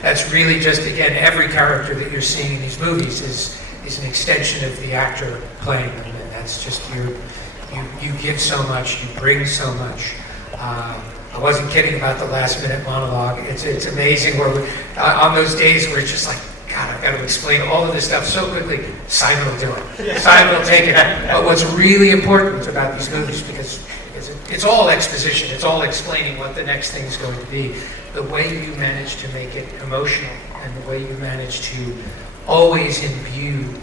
that's really just, again, every character that you're seeing in these movies is an extension of the actor playing them, and that's just you give so much, you bring so much. I wasn't kidding about the last minute monologue. It's amazing where on those days where it's just like, God, I've got to explain all of this stuff so quickly. Simon will do it. Simon will take it. But what's really important about these movies, because it's all exposition, it's all explaining what the next thing is going to be, the way you manage to make it emotional and the way you manage to always imbue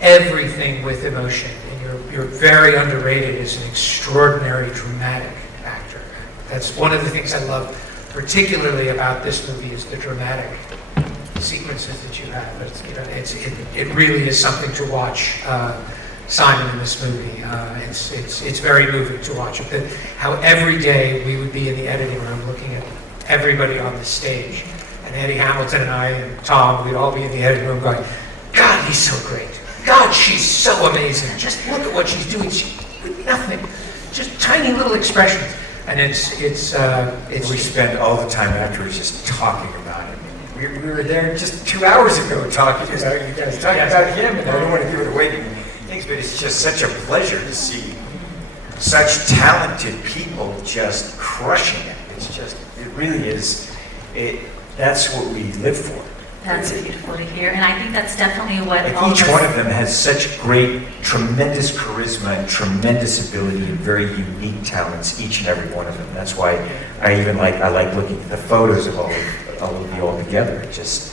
everything with emotion. And you're very underrated as an extraordinary dramatic actor. That's one of the things I love particularly about this movie is the dramatic sequences that you have. It really is something to watch Simon in this movie. It's very moving to watch it. How every day we would be in the editing room looking at everybody on the stage. And Eddie Hamilton and I and Tom, we'd all be in the editing room going, God, he's so great. God, she's so amazing. Just look at what she's doing. She with nothing, just tiny little expressions. And we spent all the time afterwards just talking about it. We were there just 2 hours ago talking about you guys talking about him, and I don't want to give it away things, but it's just such a pleasure to see such talented people just crushing it. It really is. That's what we live for. That's beautiful to hear, and I think that's definitely what like all each of us, one of them has such great, tremendous charisma and tremendous ability and very unique talents, each and every one of them. That's why I like looking at the photos of all of you all together. I just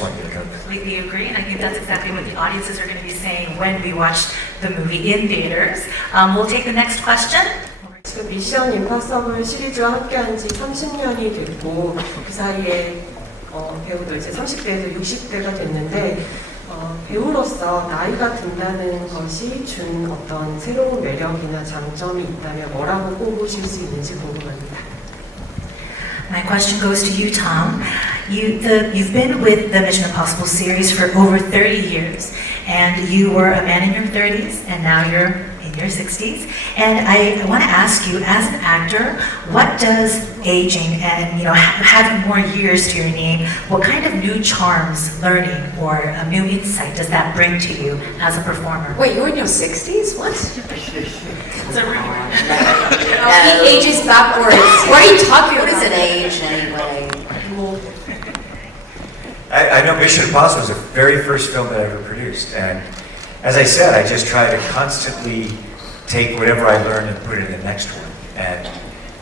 want you to know. Completely agree, and I think that's exactly what the audiences are going to be saying when we watch the movie in theaters. We'll take the next question. 지금 미션 임파서블 시리즈와 함께한 지 30년이 됐고 그 사이에 배우도 이제 30대에서 60대가 됐는데 배우로서 나이가 든다는 것이 준 어떤 새로운 매력이나 장점이 있다면 뭐라고 꼽으실 수 있는지 궁금합니다. My question goes to you, Tom. You've been with the Mission Impossible series for over 30 years, and you were a man in your 30s, and now you're in your 60s. And I want to ask you, as an actor, what does aging and having more years to your name, what kind of new charms, learning, or a new insight does that bring to you as a performer? Wait, you're in your 60s? What? It's a rumor. He ages backwards. What are you talking What about? is an age anyway? I know Mission Impossible was the very first film that I ever produced, and as I said, I just try to constantly take whatever I learned and put it in the next one. And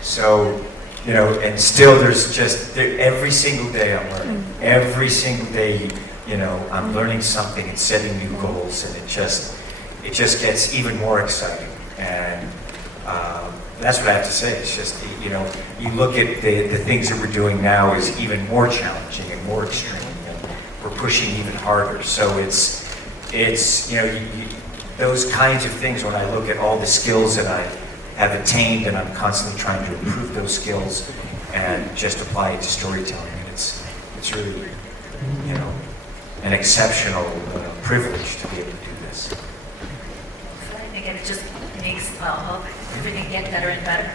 so, and still there's every single day I'm learning. Every single day, I'm learning something and setting new goals, and it just gets even more exciting. And that's what I have to say. It's just, you know, you look at the things that we're doing now is even more challenging and more extreme. And we're pushing even harder. So it's you know, those kinds of things, when I look at all the skills that I have attained, and I'm constantly trying to improve those skills and just apply it to storytelling. And it's really, you know, an exceptional privilege to be able to do this. So I think it just makes everything get better and better.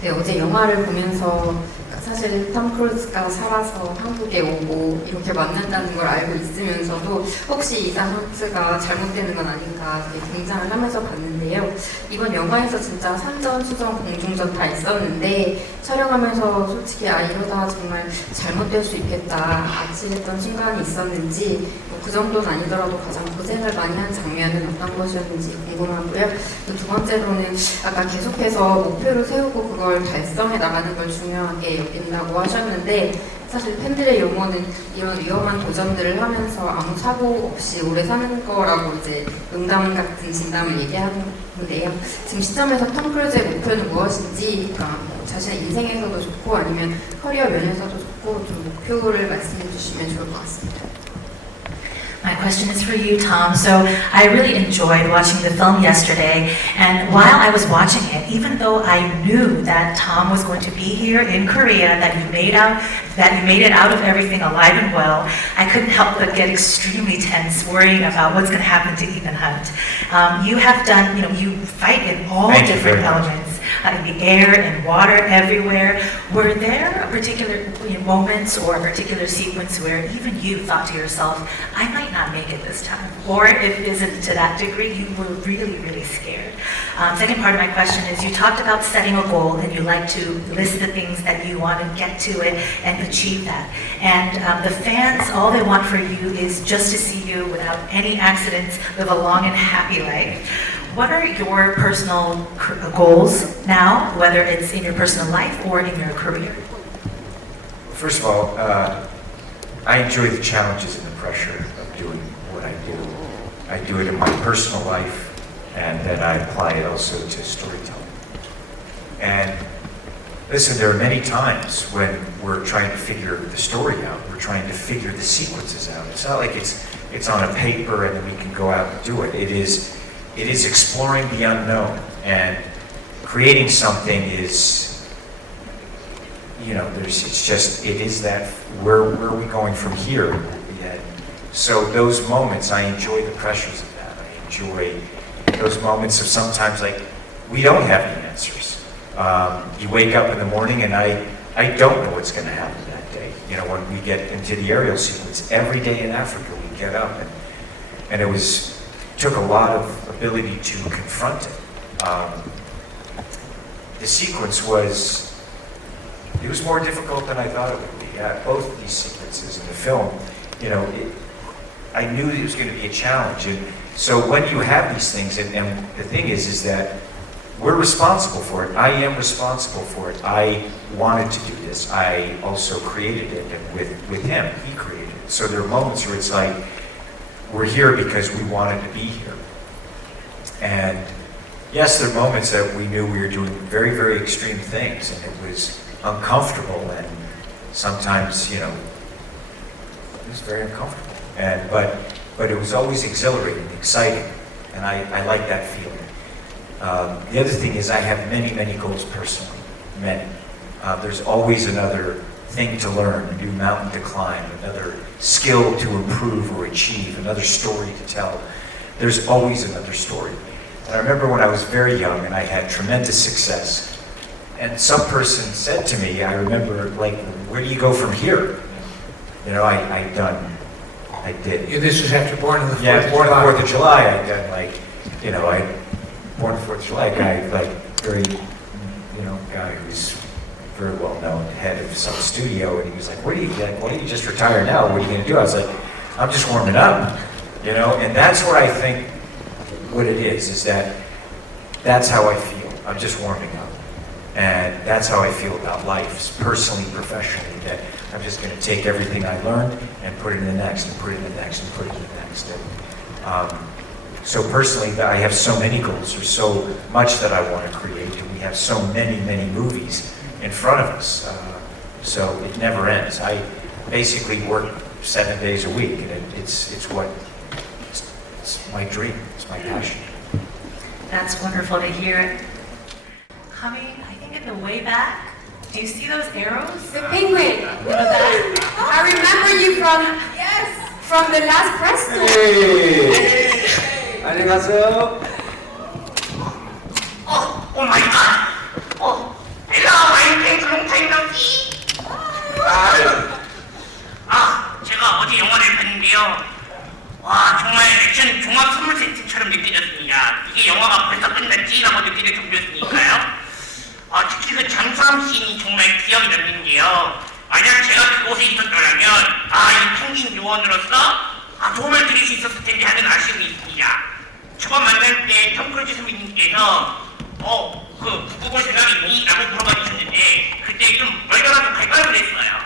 네, 어제 영화를 보면서 사실 톰 크루즈가 살아서 한국에 오고 이렇게 만난다는 걸 알고 있으면서도 혹시 이상 하트가 잘못되는 건 아닌가 긴장을 하면서 봤는데요. 이번 영화에서 진짜 산전, 수전, 공중전 다 있었는데 촬영하면서 솔직히 이러다 정말 잘못될 수 있겠다 아찔했던 순간이 있었는지 그 정도는 아니더라도 가장 고생을 많이 한 장면은 어떤 것이었는지 궁금하고요. 두 번째로는 아까 계속해서 목표를 세우고 그걸 달성해 나가는 걸 중요하게 여긴다고 하셨는데 사실 팬들의 용어는 이런 위험한 도전들을 하면서 아무 사고 없이 오래 사는 거라고 이제 농담 같은 진담을 얘기하는데요. 지금 시점에서 톰 크루즈의 목표는 무엇인지 자신의 인생에서도 좋고 아니면 커리어 면에서도 좋고 좀 목표를 말씀해 주시면 좋을 것 같습니다. My question is for you, Tom. So I really enjoyed watching the film yesterday, and while I was watching it, even though I knew that Tom was going to be here in Korea, that you made it out of everything alive and well, I couldn't help but get extremely tense, worrying about what's going to happen to Ethan Hunt. You have done, you know, you fight in all different elements. In the air and water everywhere. Were there particular moments or a particular sequence where even you thought to yourself, I might not make it this time? Or if it isn't to that degree, you were really, really scared. Second part of my question is, you talked about setting a goal and you like to list the things that you want to get to it and achieve that. And the fans, all they want for you is just to see you without any accidents, live a long and happy life. What are your personal goals now, whether it's in your personal life or in your career? First of all, I enjoy the challenges and the pressure of doing what I do. I do it in my personal life, and then I apply it also to storytelling. And listen, there are many times when we're trying to figure the story out. We're trying to figure the sequences out. It's not like it's on a paper and then we can go out and do it. It is exploring the unknown, and creating something is, you know, it is that, where are we going from here? Yeah. So those moments, I enjoy the pressures of that. I enjoy those moments of sometimes like, we don't have the answers. You wake up in the morning and I don't know what's going to happen that day. You know, when we get into the aerial sequence, every day in Africa we get up and it took a lot of ability to confront it. The sequence was more difficult than I thought it would be. Both of these sequences in the film, you know, I knew it was going to be a challenge. And so when you have these things, and the thing is that we're responsible for it. I am responsible for it. I wanted to do this. I also created it, and with him, he created it. So there are moments where it's like, we're here because we wanted to be here. And yes, there are moments that we knew we were doing very, very extreme things, and it was uncomfortable, and sometimes, you know, it was very uncomfortable. But it was always exhilarating, exciting, and I like that feeling. The other thing is I have many, many goals personally, many. There's always another thing to learn, a new mountain to climb, another skill to improve or achieve, another story to tell. There's always another story. And I remember when I was very young and I had tremendous success, and some person said to me, I remember, like, where do you go from here? You know, I did. Yeah, this was after Born on the 4th of July. Yeah, Born on the 4th of July, I done, like, you know, Born on the 4th of July guy, like, very, you know, guy who's very well known, head of some studio, and he was like, why don't you just retire now? What are you going to do? I was like, I'm just warming up, you know, and that's where I think what it is that that's how I feel. I'm just warming up. And that's how I feel about life, personally, professionally, that I'm just going to take everything I learned and put it in the next, and put it in the next, and put it in the next. And, So personally, I have so many goals. There's so much that I want to create, and we have so many movies in front of us. So it never ends. I basically work 7 days a week, and it's my dream. It's my passion. That's wonderful to hear. Coming, I think in the way back, do you see those arrows? The penguin. I remember you from the last press tour. Hey. 안녕하세요. Oh my god! Oh, hello, I'm long 제가 어제 영화를 봤는데요. 와, 정말 액션 종합 선물 세트처럼 느껴졌습니다. 이게 영화가 벌써 끝났지라고 느껴질 정도였으니까요. 특히 그 잠수함 씬이 정말 기억에 남는데요. 만약 제가 그곳에 있었더라면, 이 펭귄 요원으로서 도움을 드릴 수 있었을 텐데 하는 아쉬움이 있습니다. 처음 만날 때 톰 크루즈 선배님께서 그 북극을 생각이니? 라고 물어봐 주셨는데 그때 좀 멀더라도 갈까요 그랬어요.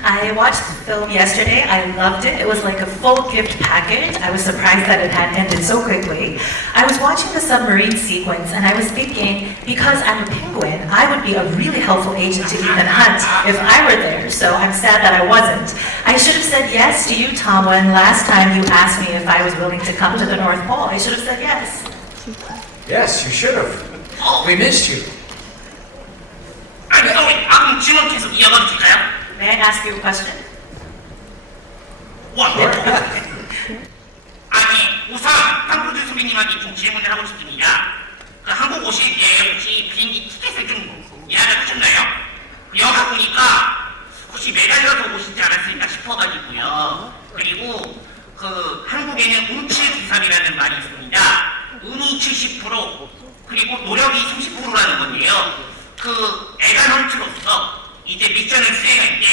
I watched the film yesterday. I loved it. It was like a full gift package. I was surprised that it had ended so quickly. I was watching the submarine sequence and I was thinking, because I'm a penguin, I would be a really helpful agent to Ethan Hunt if I were there. So I'm sad that I wasn't. I should have said yes to you, Tom, when last time you asked me if I was willing to come to the North Pole. I should have said yes. Yes, you should have. We missed you. 그럼 질문 계속 이어가도 될까요? May I ask you a question? 우선 한국주 선배님한테 좀 질문을 하고 싶습니다. 그 한국 오실 때 혹시 비행기 티켓을 좀 예약을 하셨나요? 영화 보니까 혹시 매달려서 오시지 않았을까 싶어가지고요. 그리고 그 한국에는 운칠기삼이라는 말이 있습니다. 운이 70% 그리고 노력이 30%라는 건데요. 그 에단헌트로서 이제 미션을 수행할 때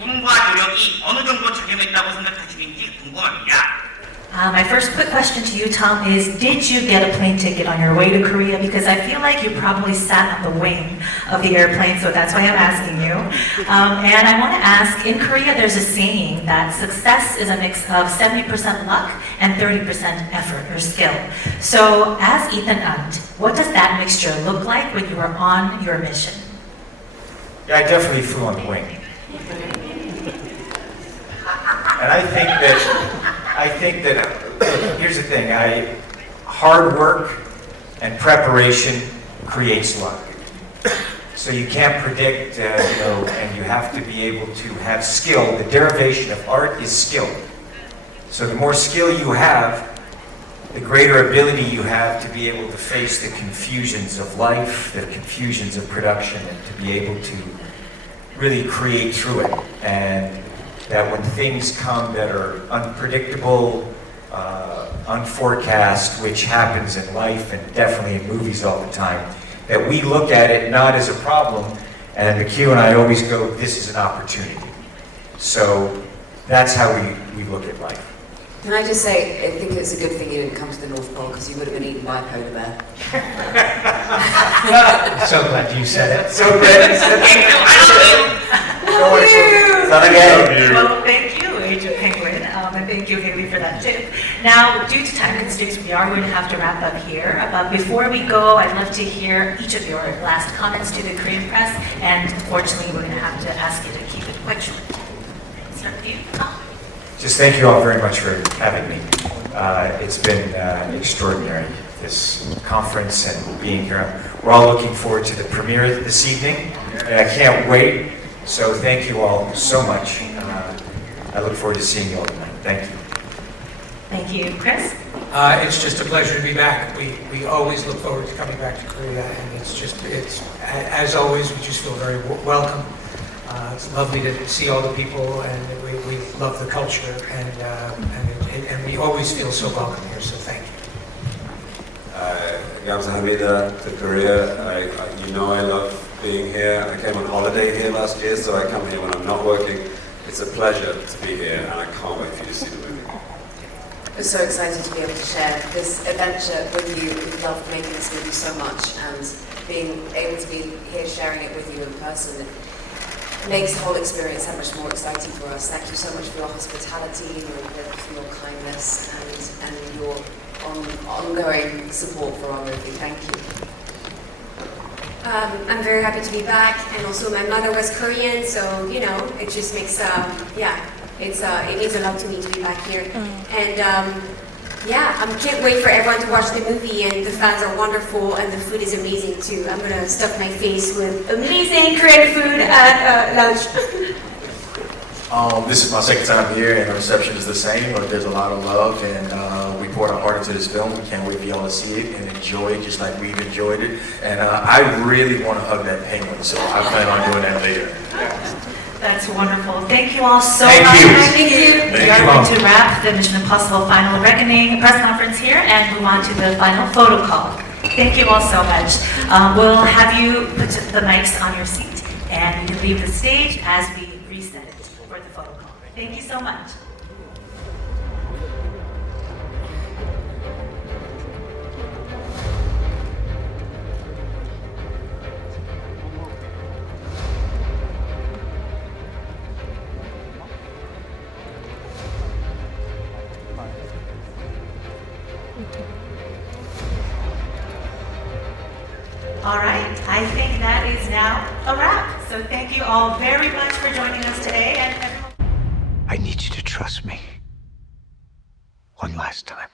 운과 노력이 어느 정도 작용했다고 생각하시는지 궁금합니다. My first quick question to you, Tom, is did you get a plane ticket on your way to Korea? Because I feel like you probably sat on the wing of the airplane, so that's why I'm asking you. And I want to ask, in Korea there's a saying that success is a mix of 70% luck and 30% effort or skill. So as Ethan Hunt, what does that mixture look like when you were on your mission? Yeah, I definitely flew on the wing. And I think that here's the thing, hard work and preparation creates luck. So you can't predict, and you have to be able to have skill. The derivation of art is skill. So the more skill you have, the greater ability you have to be able to face the confusions of life, the confusions of production, and to be able to really create through it. And that when things come that are unpredictable, unforecast, which happens in life and definitely in movies all the time, that we look at it not as a problem, and McHugh and I always go, this is an opportunity. So that's how we look at life. Can I just say, I think it's a good thing you didn't come to the North Pole because you would have been eaten by a polar bear. So glad you said it. So glad you said it. Well, thank you, Agent Penguin, and thank you, Haley, for that tip. Now, due to time constraints, we are going to have to wrap up here. But before we go, I'd love to hear each of your last comments to the Korean press, and unfortunately, we're going to have to ask you to keep it quite short. Start with you, Tom. Just thank you all very much for having me. It's been extraordinary, this conference and being here. We're all looking forward to the premiere this evening, and I can't wait. So thank you all so much. I look forward to seeing you all tonight. Thank you. Thank you, Chris. It's just a pleasure to be back. We always look forward to coming back to Korea, and it's as always, we just feel very welcome. It's lovely to see all the people, and we love the culture, and we always feel so welcome here. So thank you. 감사합니다 to Korea. You know I love being here. I came on holiday here last year, so I come here when I'm not working. It's a pleasure to be here, and I can't wait for you to see the movie. We're so excited to be able to share this adventure with you. We've loved making this movie so much, and being able to be here sharing it with you in person. makes the whole experience that much more exciting for us. Thank you so much for your hospitality, your kindness, and your ongoing support for our movie. Thank you. I'm very happy to be back, and also my mother was Korean, so you know, it just makes it means a lot to me to be back here. And yeah, I can't wait for everyone to watch the movie, and the fans are wonderful, and the food is amazing too. I'm gonna stuff my face with amazing Korean food at lunch. This is my second time here, and the reception is the same. There's a lot of love, and we poured our heart into this film. We can't wait for y'all to see it and enjoy it just like we've enjoyed it. And I really want to hug that penguin, so I plan on doing that later. That's wonderful. Thank you all so Thank much. you. Thank you. We are going to wrap the Mission Impossible Final Reckoning press conference here and move on to the final photo call. Thank you all so much. We'll have you put the mics on your seat, and you can leave the stage as we reset it for the photo call. Thank you so much. All right, I think that is now a wrap. So thank you all very much for joining us today. And everyone, I need you to trust me. One last time.